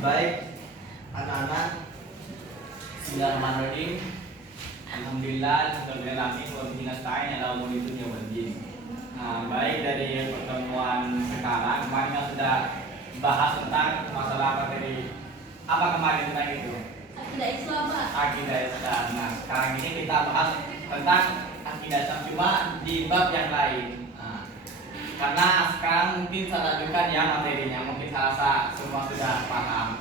Baik anak-anak, bismillahirrahmanirrahim. Alhamdulillah, Alhamdulillahirrahmanirrahim. Wa bihi nasta'in ala umuri dunya waddin. Baik, dari pertemuan sekarang kemarin kita sudah bahas tentang masalah apa tadi? Apa kemarin tentang itu? Akidah Islam, Pak. Akidah Islam. Nah, sekarang ini kita bahas tentang akidah Islam cuma di bab yang lain. Karena sekarang mungkin saya lanjutkan ya materinya, mungkin saya rasa semua sudah paham.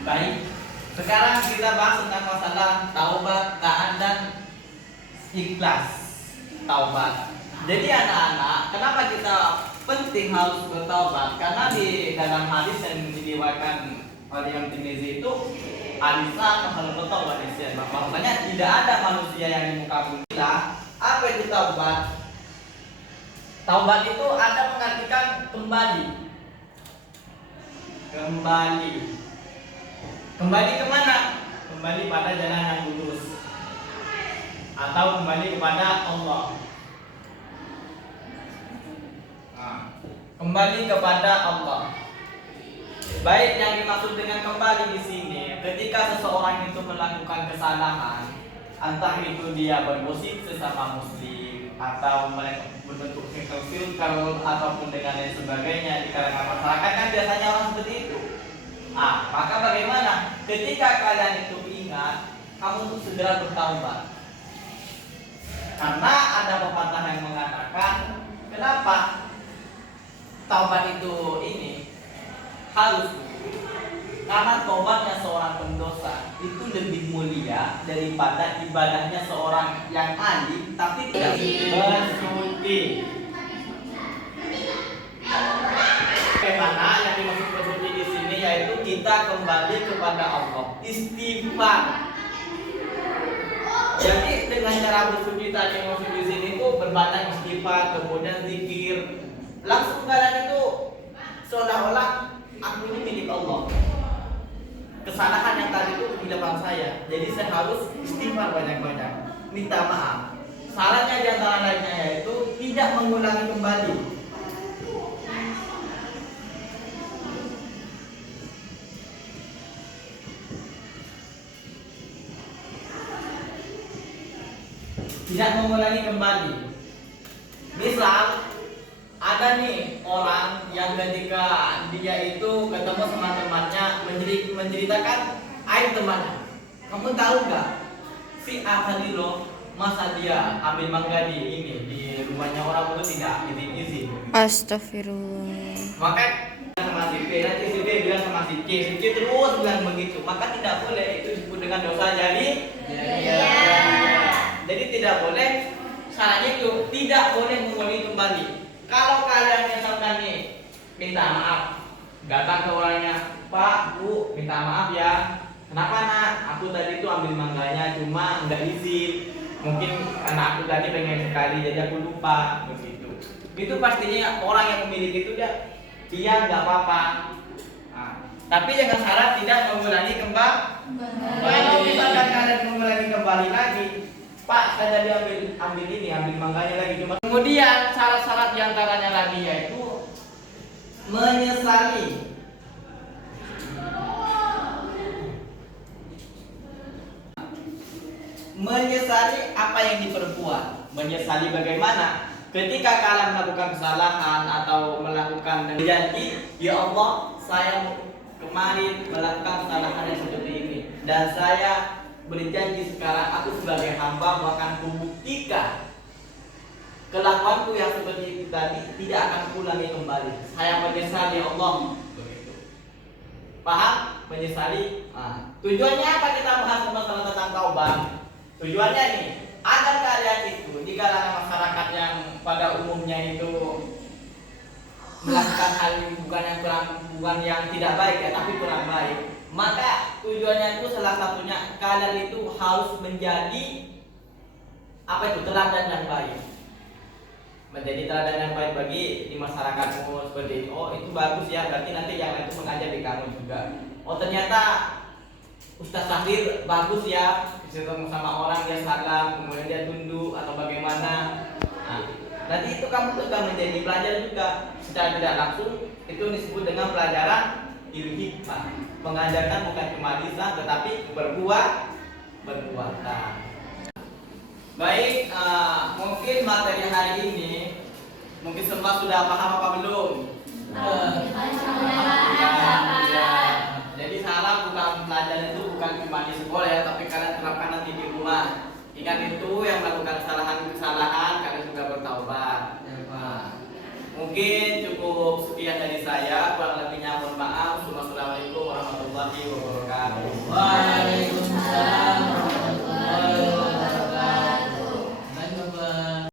Baik, sekarang kita bahas tentang masalah taubat, taat dan ikhlas. Taubat. Jadi anak-anak, kenapa kita penting harus bertaubat? Karena di dalam hadis yang diriwayatkan oleh Imam Tirmizi itu Alisa kalau bertaubat istilah. Maksudnya tidak ada manusia yang di muka bumi lah. Apa itu taubat? Taubat itu ada mengartikan kembali. Kembali kemana? Kembali pada jalan yang lurus, atau kembali kepada Allah. Kembali kepada Allah. Baik, yang dimaksud dengan kembali di sini, ketika seseorang itu melakukan kesalahan, entah itu dia bergosip sesama muslim atau berbentuk filter ataupun dengan lain sebagainya di kalangan masyarakat, kan biasanya orang seperti itu. Maka bagaimana? Ketika kalian itu ingat, kamu untuk segera bertaubat. Karena ada pepatah yang mengatakan, kenapa taubat itu harus? Karena taubatnya seorang pendosa itu lebih mulia daripada ibadahnya seorang yang alim tapi tidak bersuci. Bagaimana yang dimaksud bersuci di sini yaitu kita kembali kepada Allah, istighfar. Jadi dengan cara bersuci tadi yang maksud di sini itu berbanyak istighfar, kemudian zikir. Langsung kalian itu seolah-olah aku ini milik Allah. Kesalahan yang tadi itu kehilapan saya, jadi saya harus istighfar banyak-banyak, minta maaf. Salahnya di antara lainnya yaitu tidak mengulangi kembali. Tidak mengulangi kembali. Misal ada nih orang yang ketika dia itu ketemu sama temannya menceritakan aib temannya. Kamu tahu nggak? Si A tadi loh, masa dia ambil mangga di rumahnya orang itu tidak izin. Astagfirullah. Maka sama si B, nanti si B bilang sama si C terus bilang begitu. Maka tidak boleh, itu disebut dengan dosa jadi. Jadi tidak boleh. Salahnya itu tidak boleh mengulangi kembali. Kalau kalian misalkan nih minta maaf, datang ke orangnya, Pak, Bu, minta maaf ya. Kenapa nak? Aku tadi tuh ambil mangganya cuma nggak izin. Mungkin karena aku tadi pengen sekali jadi aku lupa begitu. Itu pastinya orang yang memiliki itu dia nggak apa-apa. Tapi dengan syarat tidak mengulangi kembali. Kalau misalkan kalian mengulangi kembali lagi, Pak, saya tadi ambil mangganya lagi cuma. Kemudian syarat-syarat diantaranya lagi yaitu menyesali. Menyesali apa yang diperbuat. Menyesali bagaimana? Ketika kalian melakukan kesalahan atau melakukan janji, ya Allah, saya kemarin melakukan kesalahan yang seperti ini dan saya berjanji sekarang aku sebagai hamba akan membuktikan kelakuanku yang seperti itu tadi tidak akan ulangi kembali. Saya menyesali ya Allah. Begitu. Paham? Menyesali. Tujuannya apa kita bahas masalah tentang taubat? Tujuannya nih, agar kalian itu di kalangan masyarakat yang pada umumnya itu melakukan hal bukan yang tidak baik ya, tapi kurang baik. Maka tujuannya itu salah satunya kalian itu harus menjadi teladan yang baik. Menjadi teladan yang baik bagi di masyarakatmu seperti itu. Oh, itu bagus ya, berarti nanti yang lain itu mengajar di kamu juga. Oh, ternyata Ustaz Sahir bagus ya, bisa ketemu sama orang dia salam, kemudian dia tunduk atau bagaimana. Nanti itu kamu juga menjadi pelajar juga secara tidak langsung, itu disebut dengan pelajaran hikmah. Mengajarkan bukan cuma lisan tetapi perbuatan. Baik, mungkin materi hari ini mungkin semua sudah paham apa belum? Ya. Jadi salah bukan pelajaran itu bukan cuma di sekolah ya, tapi kalian terapkan nanti di rumah. Ingat itu yang melakukan kesalahan kalian juga bertaubat. Mungkin cukup sekian dari saya, kurang lebih